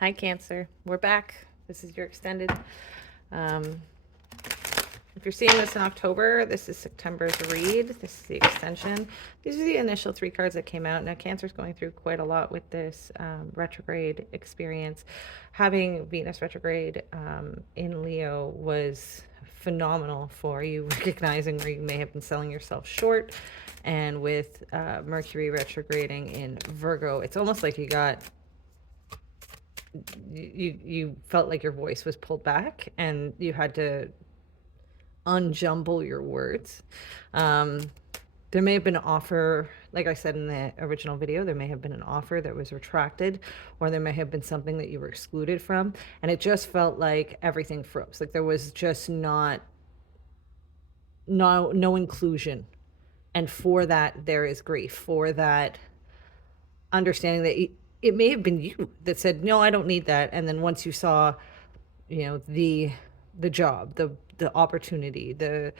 Hi, Cancer. We're back. This is your extended. Um, if you're seeing this in October, this is September's read. This is the extension. These are the initial three cards that came out. Now, Cancer's going through quite a lot with this retrograde experience. Having Venus retrograde in Leo was phenomenal for you recognizing where you may have been selling yourself short. And with Mercury retrograding in Virgo, it's almost like you felt like your voice was pulled back and you had to unjumble your words. There may have been an offer, like I said in the original video, there may have been an offer that was retracted, or there may have been something that you were excluded from, and it just felt like everything froze. Like there was just no inclusion. And for that, there is grief. For that, understanding that it may have been you that said, no, I don't need that. And then once you saw, the job, the opportunity, the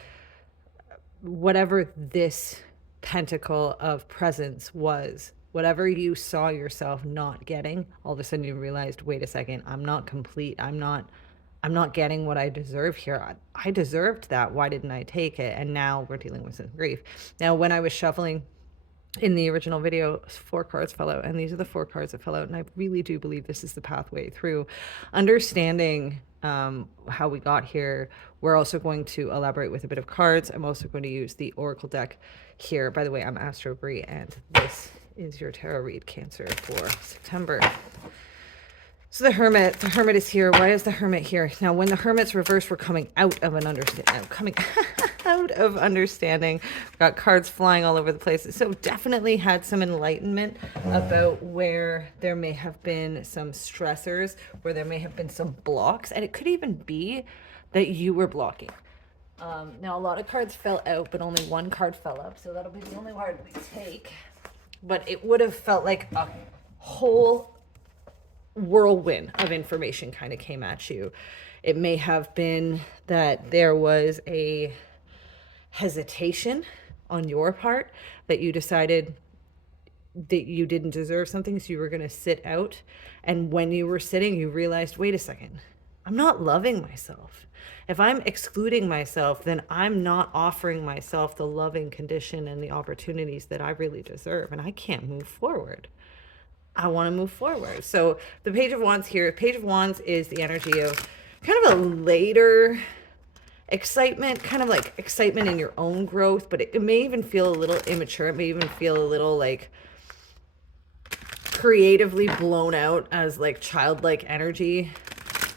whatever this pentacle of presence was, whatever you saw yourself not getting, all of a sudden you realized, wait a second, I'm not complete. I'm not getting what I deserve here. I deserved that. Why didn't I take it? And now we're dealing with some grief. Now, when I was shuffling in the original video, 4 cards fell out, and these are the 4 cards that fell out. And I really do believe this is the pathway through understanding how we got here. We're also going to elaborate with a bit of cards. I'm also going to use the Oracle deck here. By the way, I'm Astro Brie, and this is your tarot read, Cancer, for September. So the Hermit is here. Why is the Hermit here? Now, when the Hermit's reversed, we're coming out of an understanding, coming out of understanding. We've got cards flying all over the place. So definitely had some enlightenment about where there may have been some stressors, where there may have been some blocks, and it could even be that you were blocking. Now, a lot of cards fell out, but only 1 card fell up, so that'll be the only card we take. But it would have felt like a whole whirlwind of information kind of came at you. It may have been that there was a hesitation on your part, that you decided that you didn't deserve something, so you were going to sit out. And when you were sitting, you realized, wait a second, I'm not loving myself. If I'm excluding myself, then I'm not offering myself the loving condition and the opportunities that I really deserve, and I can't move forward. I want to move forward. So the Page of Wands here, Page of Wands is the energy of kind of a later excitement, kind of like excitement in your own growth, but it may even feel a little immature. It may even feel a little like creatively blown out as like childlike energy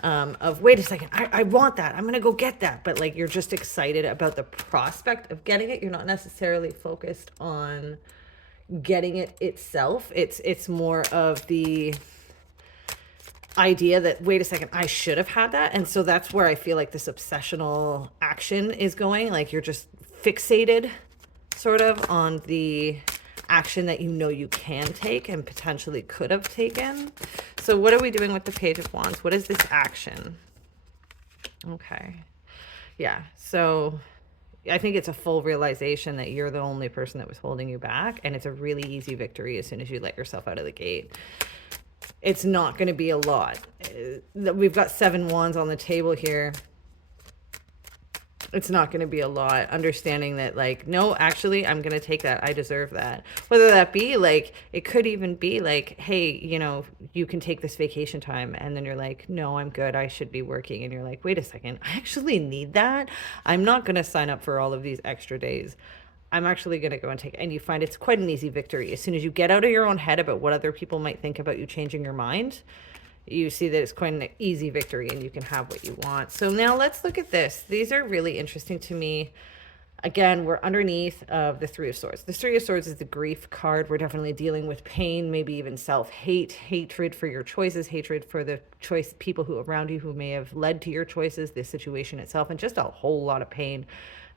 of, wait a second, I want that. I'm going to go get that. But like, you're just excited about the prospect of getting it. You're not necessarily focused on getting it itself. It's more of the idea that, wait a second, I should have had that. And so that's where I feel like this obsessional action is going. Like you're just fixated sort of on the action that you can take and potentially could have taken. So what are we doing with the Page of Wands? What is this action? Okay. Yeah. So I think it's a full realization that you're the only person that was holding you back, and it's a really easy victory as soon as you let yourself out of the gate. It's not going to be a lot. We've got 7 wands on the table here. It's not going to be a lot. Understanding that, like, no, actually, I'm going to take that. I deserve that. Whether that be, like, it could even be like, hey, you can take this vacation time. And then you're like, no, I'm good. I should be working. And you're like, wait a second, I actually need that. I'm not going to sign up for all of these extra days. I'm actually going to go and take it. And you find it's quite an easy victory. As soon as you get out of your own head about what other people might think about you changing your mind, you see that it's quite an easy victory and you can have what you want. So now let's look at this. These are really interesting to me. Again, we're underneath of the 3 of Swords. The 3 of Swords is the grief card. We're definitely dealing with pain, maybe even self-hate, hatred for your choices, hatred for the choice people who around you who may have led to your choices, the situation itself, and just a whole lot of pain.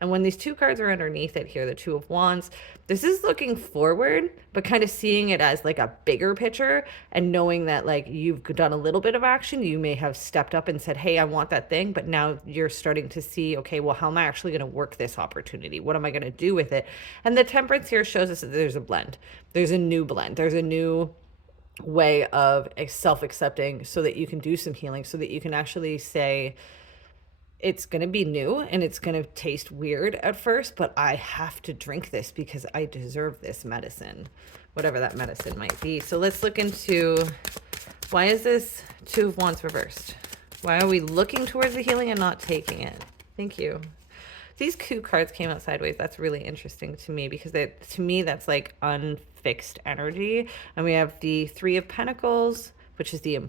And when these 2 cards are underneath it here, the 2 of Wands, this is looking forward, but kind of seeing it as like a bigger picture and knowing that like you've done a little bit of action. You may have stepped up and said, hey, I want that thing. But now you're starting to see, okay, well, how am I actually going to work this opportunity? What am I going to do with it? And the Temperance here shows us that there's a blend. There's a new blend. There's a new way of self-accepting so that you can do some healing, so that you can actually say, it's going to be new and it's going to taste weird at first, but I have to drink this because I deserve this medicine, whatever that medicine might be. So let's look into, why is this Two of Wands reversed? Why are we looking towards the healing and not taking it? Thank you. These two cards came out sideways. That's really interesting to me because to me, that's like unfixed energy. And we have the Three of Pentacles, which is the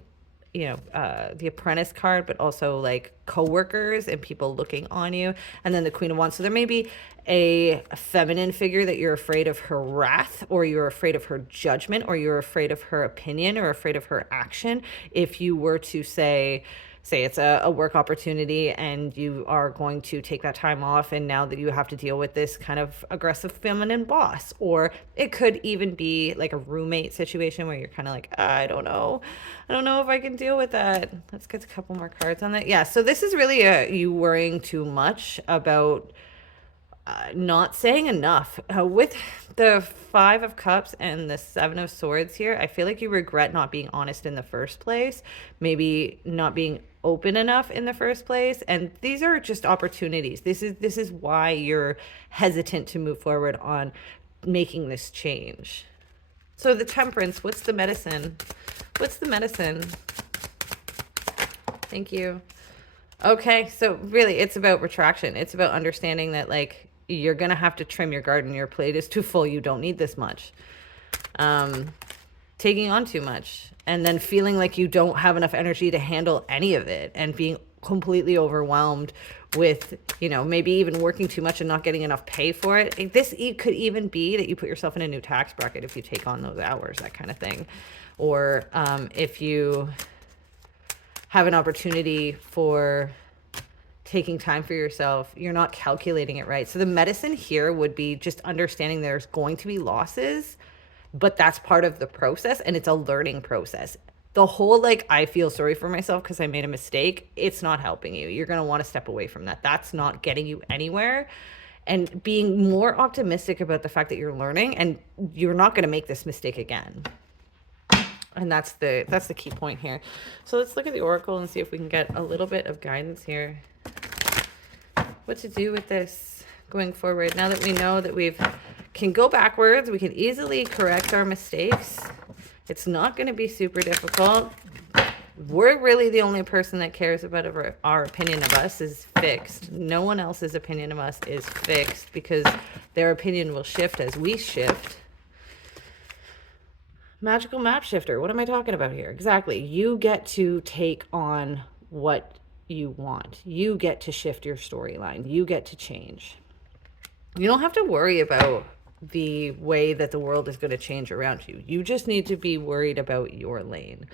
the Apprentice card, but also like coworkers and people looking on you. And then the Queen of Wands. So there may be a feminine figure that you're afraid of her wrath, or you're afraid of her judgment, or you're afraid of her opinion, or afraid of her action. If you were to say it's a work opportunity and you are going to take that time off, and now that you have to deal with this kind of aggressive feminine boss, or it could even be like a roommate situation where you're kind of like, I don't know if I can deal with that. Let's get a couple more cards on that. Yeah, so this is really you worrying too much about not saying enough. With the Five of Cups and the Seven of Swords here, I feel like you regret not being honest in the first place, maybe not being open enough in the first place, and these are just opportunities. This is why you're hesitant to move forward on making this change. So the Temperance, what's the medicine? What's the medicine? Thank you. Okay, so really it's about retraction. It's about understanding that like you're gonna have to trim your garden. Your plate is too full. You don't need this much. Taking on too much, and then feeling like you don't have enough energy to handle any of it, and being completely overwhelmed with, maybe even working too much and not getting enough pay for it. This could even be that you put yourself in a new tax bracket if you take on those hours, that kind of thing. Or if you have an opportunity for taking time for yourself, you're not calculating it right. So the medicine here would be just understanding there's going to be losses, but that's part of the process, and it's a learning process. The whole like, I feel sorry for myself because I made a mistake, it's not helping you. You're going to want to step away from that. That's not getting you anywhere. And being more optimistic about the fact that you're learning and you're not going to make this mistake again. And that's the key point here. So let's look at the Oracle and see if we can get a little bit of guidance here. What to do with this going forward. Now that we know that we can go backwards, we can easily correct our mistakes. It's not going to be super difficult. We're really the only person that cares about our opinion of us is fixed. No one else's opinion of us is fixed because their opinion will shift as we shift. Magical map shifter. What am I talking about here? Exactly. You get to take on what you want. You get to shift your storyline. You get to change. You don't have to worry about the way that the world is going to change around you. You just need to be worried about your lane.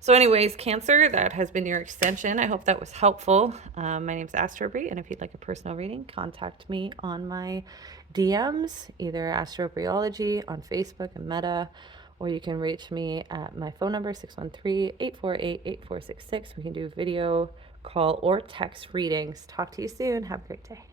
So anyways, Cancer, that has been your extension. I hope that was helpful. My name's Astro Brie, and if you'd like a personal reading, contact me on my DMs, either Astro Brieology on Facebook and Meta, or you can reach me at my phone number, 613-848-8466. We can do video, call, or text readings. Talk to you soon. Have a great day.